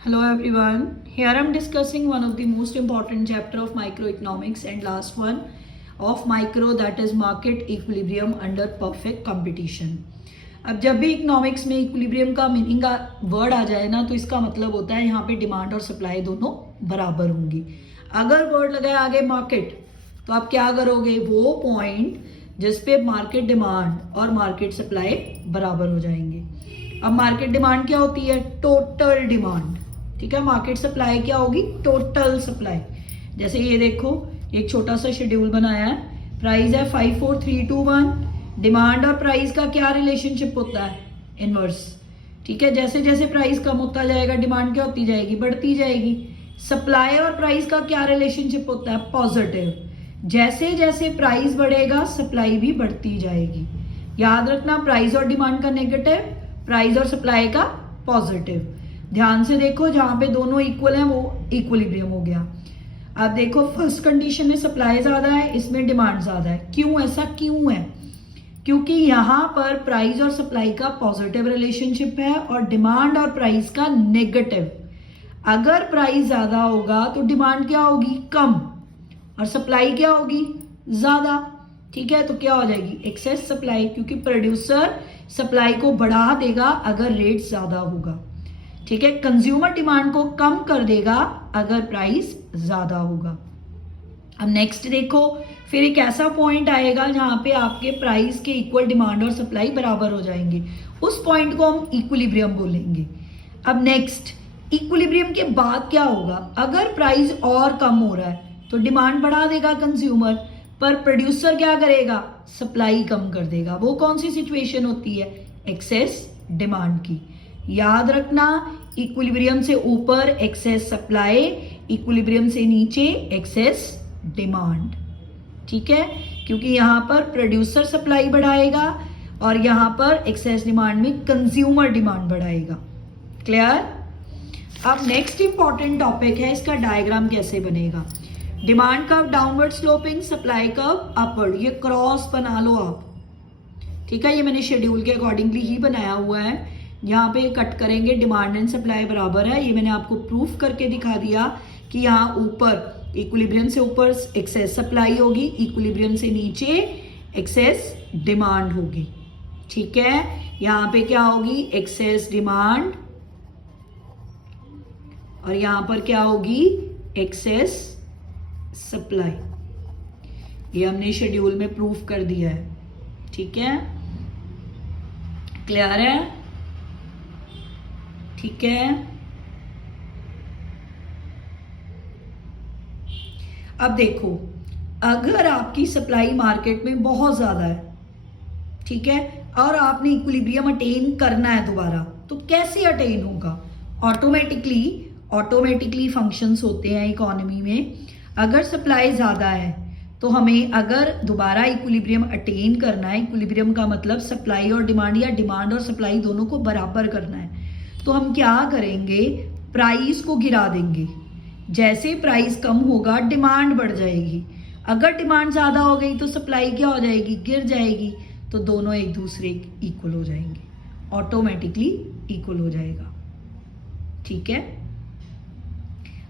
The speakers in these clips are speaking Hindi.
Hello everyone. Here I am discussing one of the most important chapter of microeconomics and last one of micro, that is market equilibrium under perfect competition. अब जब भी इकोनॉमिक्स में इक्विलिब्रियम का मीनिंग का वर्ड आ जाए ना, तो इसका मतलब होता है यहाँ पे डिमांड और सप्लाई दोनों बराबर होंगी। अगर वर्ड लगाए आगे मार्केट, तो आप क्या करोगे, वो पॉइंट जिस पे मार्केट डिमांड और मार्केट सप्लाई बराबर हो जाएंगे। अब मार्केट डिमांड क्या होती है, टोटल डिमांड, ठीक है। मार्केट सप्लाई क्या होगी, टोटल सप्लाई। जैसे ये देखो, एक छोटा सा शेड्यूल बनाया है, प्राइस है 54321, डिमांड और प्राइस का क्या रिलेशनशिप होता है, इनवर्स, ठीक है। जैसे जैसे प्राइस कम होता जाएगा डिमांड क्या होती जाएगी, बढ़ती जाएगी। सप्लाई और प्राइस का क्या रिलेशनशिप होता है, पॉजिटिव। जैसे जैसे प्राइस बढ़ेगा सप्लाई भी बढ़ती जाएगी। याद रखना, प्राइस और डिमांड का नेगेटिव, प्राइस और सप्लाई का पॉजिटिव। ध्यान से देखो, जहां पे दोनों इक्वल हैं वो इक्विलिब्रियम हो गया। अब देखो, फर्स्ट कंडीशन में सप्लाई ज्यादा है, इसमें डिमांड ज्यादा है। क्यों, ऐसा क्यों है, क्योंकि यहां पर प्राइस और सप्लाई का पॉजिटिव रिलेशनशिप है और डिमांड और प्राइस का नेगेटिव। अगर प्राइस ज्यादा होगा तो डिमांड क्या होगी, कम, और सप्लाई क्या होगी, ज्यादा, ठीक है। तो क्या हो जाएगी, एक्सेस सप्लाई, क्योंकि प्रोड्यूसर सप्लाई को बढ़ा देगा अगर रेट ज्यादा होगा, ठीक है। कंज्यूमर डिमांड को कम कर देगा अगर प्राइस ज्यादा होगा। अब नेक्स्ट देखो, फिर एक ऐसा पॉइंट आएगा जहां पे आपके प्राइस के इक्वल डिमांड और सप्लाई बराबर हो जाएंगे, उस पॉइंट को हम इक्विलिब्रियम बोलेंगे। अब नेक्स्ट, इक्विलिब्रियम के बाद क्या होगा, अगर प्राइस और कम हो रहा है तो डिमांड बढ़ा देगा कंज्यूमर, पर प्रोड्यूसर क्या करेगा, सप्लाई कम कर देगा। वो कौन सी सिचुएशन होती है, एक्सेस डिमांड की। याद रखना, इक्विलिब्रियम से ऊपर एक्सेस सप्लाई, इक्विलिब्रियम से नीचे एक्सेस डिमांड, ठीक है। क्योंकि यहां पर प्रोड्यूसर सप्लाई बढ़ाएगा और यहां पर एक्सेस डिमांड में कंज्यूमर डिमांड बढ़ाएगा। क्लियर। अब नेक्स्ट इंपॉर्टेंट टॉपिक है, इसका डायग्राम कैसे बनेगा। Demand curve downward sloping, supply curve upward, ये क्रॉस बना लो आप, ठीक है। ये मैंने शेड्यूल के अकॉर्डिंगली ही बनाया हुआ है। यहाँ पे कट करेंगे, डिमांड एंड सप्लाई बराबर है, ये मैंने आपको प्रूफ करके दिखा दिया कि यहाँ ऊपर इक्विलिब्रियम से ऊपर एक्सेस सप्लाई होगी, इक्विलिब्रियम से नीचे एक्सेस डिमांड होगी, ठीक है। यहाँ पे क्या होगी, एक्सेस डिमांड, और यहाँ पर क्या होगी, एक्सेस सप्लाई। ये हमने शेड्यूल में प्रूफ कर दिया है, ठीक है। क्लियर है, ठीक है। अब देखो, अगर आपकी सप्लाई मार्केट में बहुत ज्यादा है, ठीक है, और आपने इक्विलिब्रियम अटेन करना है दोबारा, तो कैसे अटेन होगा, ऑटोमेटिकली फंक्शंस होते हैं इकोनॉमी में। अगर सप्लाई ज्यादा है तो हमें अगर दोबारा इक्विलिब्रियम अटेन करना है, इक्विलिब्रियम का मतलब सप्लाई और डिमांड या डिमांड और सप्लाई दोनों को बराबर करना है, तो हम क्या करेंगे, प्राइस को गिरा देंगे। जैसे प्राइस कम होगा डिमांड बढ़ जाएगी, अगर डिमांड ज्यादा हो गई तो सप्लाई क्या हो जाएगी, गिर जाएगी, तो दोनों एक दूसरे इक्वल हो जाएंगे, ऑटोमेटिकली इक्वल हो जाएगा, ठीक है।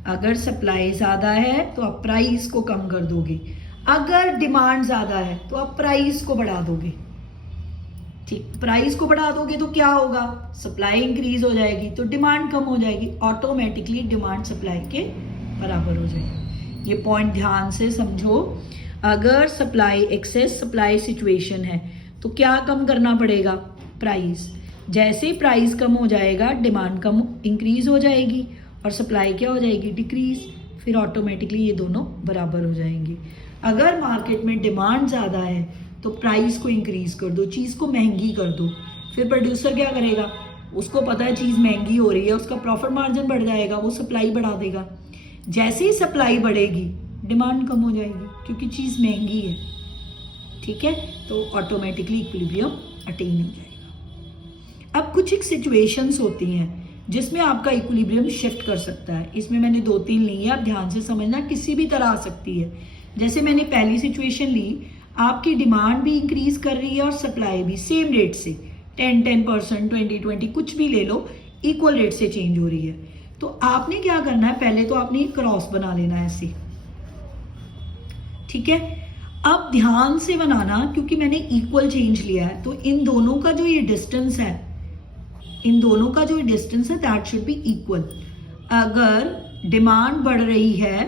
अगर सप्लाई ज्यादा है तो आप प्राइस को कम कर दोगे, अगर डिमांड ज्यादा है तो आप प्राइस को बढ़ा दोगे, ठीक। प्राइस को बढ़ा दोगे तो क्या होगा, सप्लाई इंक्रीज हो जाएगी तो डिमांड कम हो जाएगी, ऑटोमेटिकली डिमांड सप्लाई के बराबर हो जाएगी। ये पॉइंट ध्यान से समझो। अगर सप्लाई, एक्सेस सप्लाई सिचुएशन है तो क्या कम करना पड़ेगा, प्राइस। जैसे प्राइस कम हो जाएगा डिमांड कम इंक्रीज हो जाएगी और सप्लाई क्या हो जाएगी, डिक्रीज, फिर ऑटोमेटिकली ये दोनों बराबर हो जाएंगे। अगर मार्केट में डिमांड ज्यादा है तो प्राइस को इंक्रीज कर दो, चीज को महंगी कर दो, फिर प्रोड्यूसर क्या करेगा, उसको पता है चीज महंगी हो रही है, उसका प्रॉफिट मार्जिन बढ़ जाएगा, वो सप्लाई बढ़ा देगा। जैसे ही सप्लाई बढ़ेगी डिमांड कम हो जाएगी, क्योंकि चीज महंगी है, ठीक है। तो ऑटोमेटिकली इक्विलिब्रियम अटेन हो जाएगा। अब कुछ एक सिचुएशंस होती हैं जिसमें आपका इक्विलिब्रियम शिफ्ट कर सकता है। इसमें मैंने 2-3 ली है, आप ध्यान से समझना, किसी भी तरह आ सकती है। जैसे मैंने पहली सिचुएशन ली, आपकी डिमांड भी इंक्रीज कर रही है और सप्लाई भी सेम रेट से 10% 20% कुछ भी ले लो, इक्वल रेट से चेंज हो रही है। तो आपने क्या करना है, पहले तो आपने क्रॉस बना लेना है ऐसे, ठीक है। अब ध्यान से बनाना, क्योंकि मैंने इक्वल चेंज लिया है, तो इन दोनों का जो ये डिस्टेंस है, इन दोनों का जो डिस्टेंस है दैट शुड बी इक्वल। अगर डिमांड बढ़ रही है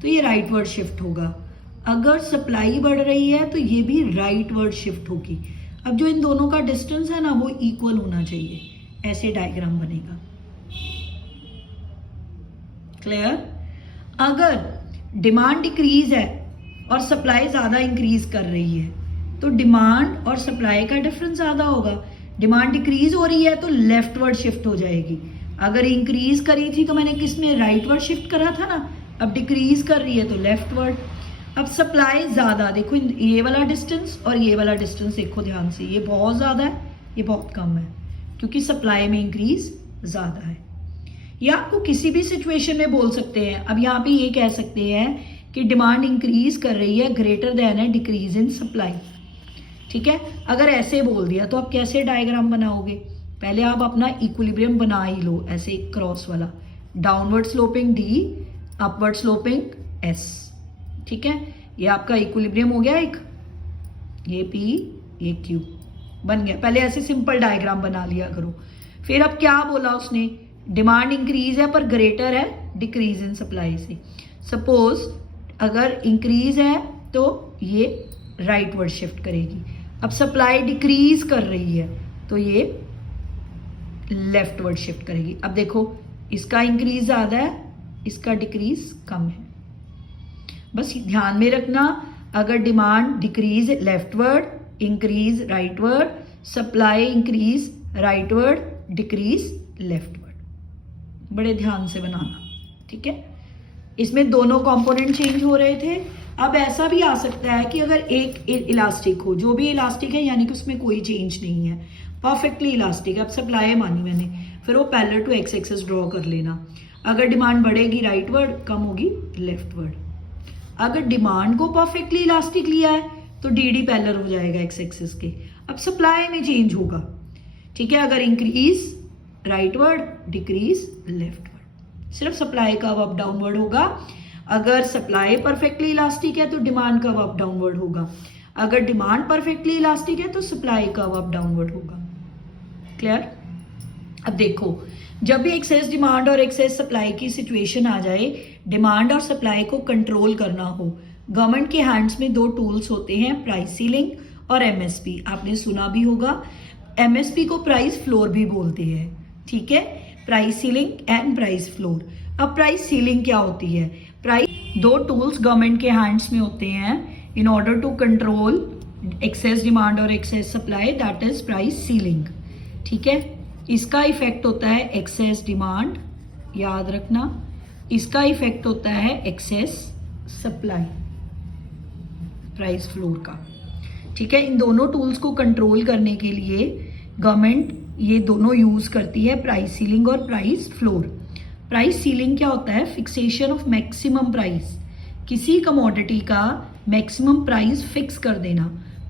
तो ये राइटवर्ड शिफ्ट होगा, अगर सप्लाई बढ़ रही है तो ये भी राइटवर्ड शिफ्ट होगी। अब जो इन दोनों का डिस्टेंस है ना वो इक्वल होना चाहिए, ऐसे डायग्राम बनेगा। क्लियर? अगर डिमांड डिक्रीज है और सप्लाई ज्यादा इंक्रीज कर रही है तो डिमांड और सप्लाई का डिफरेंस ज्यादा होगा। डिमांड डिक्रीज हो रही है तो लेफ्टवर्ड शिफ्ट हो जाएगी। अगर इंक्रीज करी थी तो मैंने किस में, राइटवर्ड शिफ्ट करा था ना, अब डिक्रीज कर रही है तो लेफ्टवर्ड। अब सप्लाई ज्यादा, देखो ये वाला डिस्टेंस और ये वाला डिस्टेंस देखो ध्यान से, ये बहुत ज्यादा है, ये बहुत कम है, क्योंकि सप्लाई में इंक्रीज ज्यादा है। या आपको किसी भी सिचुएशन में बोल सकते हैं, अब यहाँ पे ये कह सकते हैं कि डिमांड इंक्रीज कर रही है ग्रेटर देन है डिक्रीज इन सप्लाई, ठीक है। अगर ऐसे बोल दिया तो आप कैसे डायग्राम बनाओगे, पहले आप अपना इक्विलिब्रियम बना ही लो, ऐसे क्रॉस वाला, downward sloping D, upward sloping S, ठीक है। ये आपका इक्विलिब्रियम हो गया एक, ये पी ये क्यू बन गया। पहले ऐसे सिंपल डायग्राम बना लिया करो। फिर अब क्या बोला उसने, डिमांड इंक्रीज है पर ग्रेटर है डिक्रीज इन सप्लाई से। सपोज अगर इंक्रीज है तो ये राइटवर्ड शिफ्ट करेगी, अब सप्लाई डिक्रीज कर रही है तो ये लेफ्टवर्ड शिफ्ट करेगी। अब देखो इसका इंक्रीज ज्यादा है, इसका डिक्रीज कम है। बस ध्यान में रखना, अगर demand decrease leftward, increase rightward, supply increase rightward, decrease leftward. बड़े ध्यान से बनाना, ठीक है। इसमें दोनों कंपोनेंट चेंज हो रहे थे। अब ऐसा भी आ सकता है कि अगर एक इलास्टिक हो, जो भी इलास्टिक है यानी कि उसमें कोई चेंज नहीं है, परफेक्टली इलास्टिक है, अब सप्लाई मानी मैंने, फिर वो parallel to X axis draw कर लेना। अगर डिमांड बढ़ेगी राइटवर्ड, कम होगी लेफ्टवर्ड। अगर डिमांड को परफेक्टली इलास्टिक लिया है तो डी डी पैरेलल हो जाएगा एक्स एक्सिस के। अब सप्लाई में चेंज होगा, ठीक है। अगर इंक्रीज राइटवर्ड, डिक्रीज लेफ्टवर्ड, सिर्फ सप्लाई का अप डाउनवर्ड होगा। अगर सप्लाई परफेक्टली इलास्टिक है तो डिमांड का अप डाउनवर्ड होगा, अगर डिमांड परफेक्टली इलास्टिक है तो सप्लाई का अप डाउनवर्ड होगा। क्लियर? अब देखो, जब भी एक्सेस डिमांड और एक्सेस सप्लाई की सिचुएशन आ जाए, डिमांड और सप्लाई को कंट्रोल करना हो, गवर्नमेंट के हैंड्स में दो टूल्स होते हैं, प्राइस सीलिंग और एमएसपी। आपने सुना भी होगा, एमएसपी को प्राइस फ्लोर भी बोलते हैं, ठीक है। Price ceiling and price floor. अब प्राइस सीलिंग क्या होती है? प्राइस, दो टूल्स गवर्नमेंट के हैंड्स में होते हैं in order to control excess demand और excess supply, that is price ceiling, ठीक है। इसका इफेक्ट होता है एक्सेस डिमांड, याद रखना, इसका इफेक्ट होता है एक्सेस सप्लाई, प्राइस फ्लोर का, ठीक है। इन दोनों टूल्स को कंट्रोल करने के लिए गवर्नमेंट ये दोनों यूज करती है, प्राइस सीलिंग और प्राइस फ्लोर। प्राइस सीलिंग क्या होता है? फिक्सेशन ऑफ मैक्सिमम प्राइस, किसी कमोडिटी का मैक्सिमम प्राइस फिक्स कर देना,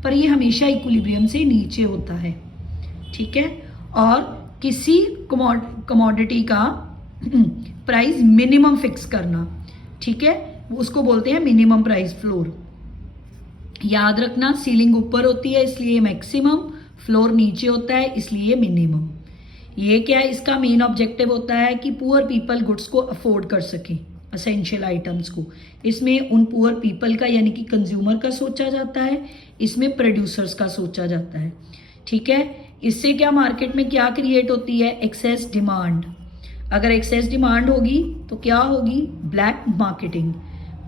पर ये हमेशा इक्विलिब्रियम से नीचे होता है, ठीक है। और किसी कमोडिटी का प्राइस मिनिमम फिक्स करना, ठीक है, उसको बोलते हैं मिनिमम प्राइस फ्लोर। याद रखना, सीलिंग ऊपर होती है इसलिए मैक्सिमम, फ्लोर नीचे होता है इसलिए मिनिमम। ये क्या है? इसका मेन ऑब्जेक्टिव होता है कि पुअर पीपल गुड्स को अफोर्ड कर सके, असेंशियल आइटम्स को। इसमें उन पुअर पीपल का यानी कि कंज्यूमर का सोचा जाता है, इसमें प्रोड्यूसर्स का सोचा जाता है, ठीक है। इससे क्या मार्केट में क्या क्रिएट होती है? Excess demand. अगर एक्सेस डिमांड होगी तो क्या होगी? Black marketing.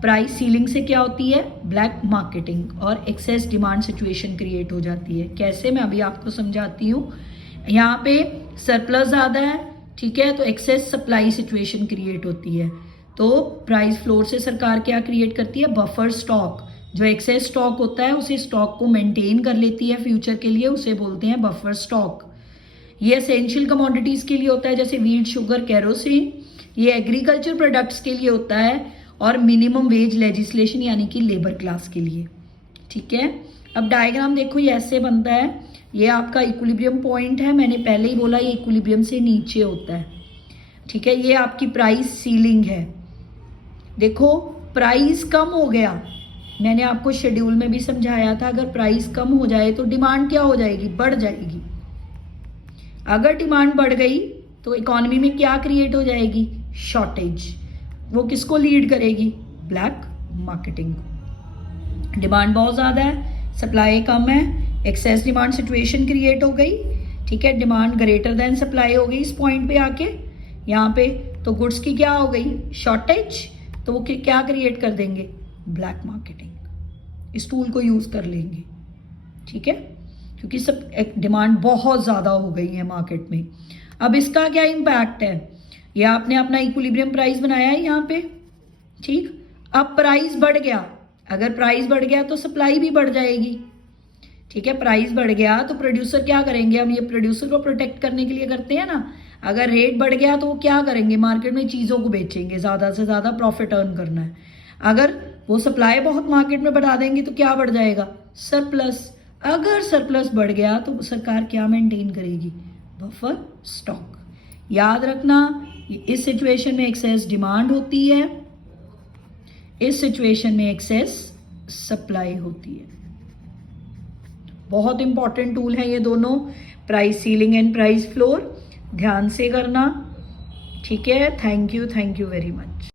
प्राइस सीलिंग से क्या होती है? ब्लैक मार्केटिंग और एक्सेस डिमांड सिचुएशन क्रिएट हो जाती है। कैसे? मैं अभी आपको समझाती हूँ। यहाँ पे सरप्लस ज़्यादा है, ठीक है, तो एक्सेस सप्लाई सिचुएशन क्रिएट होती है। तो प्राइस फ्लोर से सरकार क्या क्रिएट करती है? Buffer stock. जो एक्सेस स्टॉक होता है उसी स्टॉक को मेंटेन कर लेती है फ्यूचर के लिए, उसे बोलते हैं बफर स्टॉक। ये एसेंशियल कमोडिटीज के लिए होता है, जैसे वीट, शुगर, केरोसिन। ये एग्रीकल्चर प्रोडक्ट्स के लिए होता है, और मिनिमम वेज लेजिस्लेशन यानी कि लेबर क्लास के लिए, ठीक है। अब डायग्राम देखो, ये ऐसे बनता है। ये आपका इक्विलिब्रियम पॉइंट है, मैंने पहले ही बोला ये इक्विलिब्रियम से नीचे होता है। ठीक है, ये आपकी प्राइस सीलिंग है। देखो प्राइस कम हो गया, मैंने आपको शेड्यूल में भी समझाया था, अगर प्राइस कम हो जाए तो डिमांड क्या हो जाएगी, बढ़ जाएगी। अगर डिमांड बढ़ गई तो इकोनॉमी में क्या क्रिएट हो जाएगी, शॉर्टेज। वो किसको लीड करेगी, ब्लैक मार्केटिंग को। डिमांड बहुत ज़्यादा है, सप्लाई कम है, एक्सेस डिमांड सिचुएशन क्रिएट हो गई, ठीक है, डिमांड ग्रेटर देन सप्लाई हो गई इस पॉइंट पे आके यहाँ पे, तो गुड्स की क्या हो गई, शॉर्टेज। तो वो क्या क्रिएट कर देंगे, ब्लैक मार्केटिंग। इस टूल को यूज़ कर लेंगे, ठीक है, क्योंकि सब एक डिमांड बहुत ज़्यादा हो गई है मार्केट में। अब इसका क्या इम्पैक्ट है, ये आपने अपना इक्विलिब्रियम प्राइस बनाया है यहाँ पे, ठीक। अब प्राइस बढ़ गया, अगर प्राइस बढ़ गया तो सप्लाई भी बढ़ जाएगी, ठीक है। प्राइस बढ़ गया तो प्रोड्यूसर क्या करेंगे, हम ये प्रोड्यूसर को प्रोटेक्ट करने के लिए करते हैं ना। अगर रेट बढ़ गया तो वो क्या करेंगे, मार्केट में चीज़ों को बेचेंगे, ज़्यादा से ज़्यादा प्रॉफिट अर्न करना है। अगर वो सप्लाई बहुत मार्केट में बढ़ा देंगे तो क्या बढ़ जाएगा, सरप्लस। अगर सरप्लस बढ़ गया तो सरकार क्या मेंटेन करेगी, बफर स्टॉक। याद रखना, इस सिचुएशन में एक्सेस डिमांड होती है, इस सिचुएशन में एक्सेस सप्लाई होती है। बहुत इंपॉर्टेंट टूल है ये दोनों, price ceiling and price floor, ध्यान से करना, ठीक है। Thank you very much.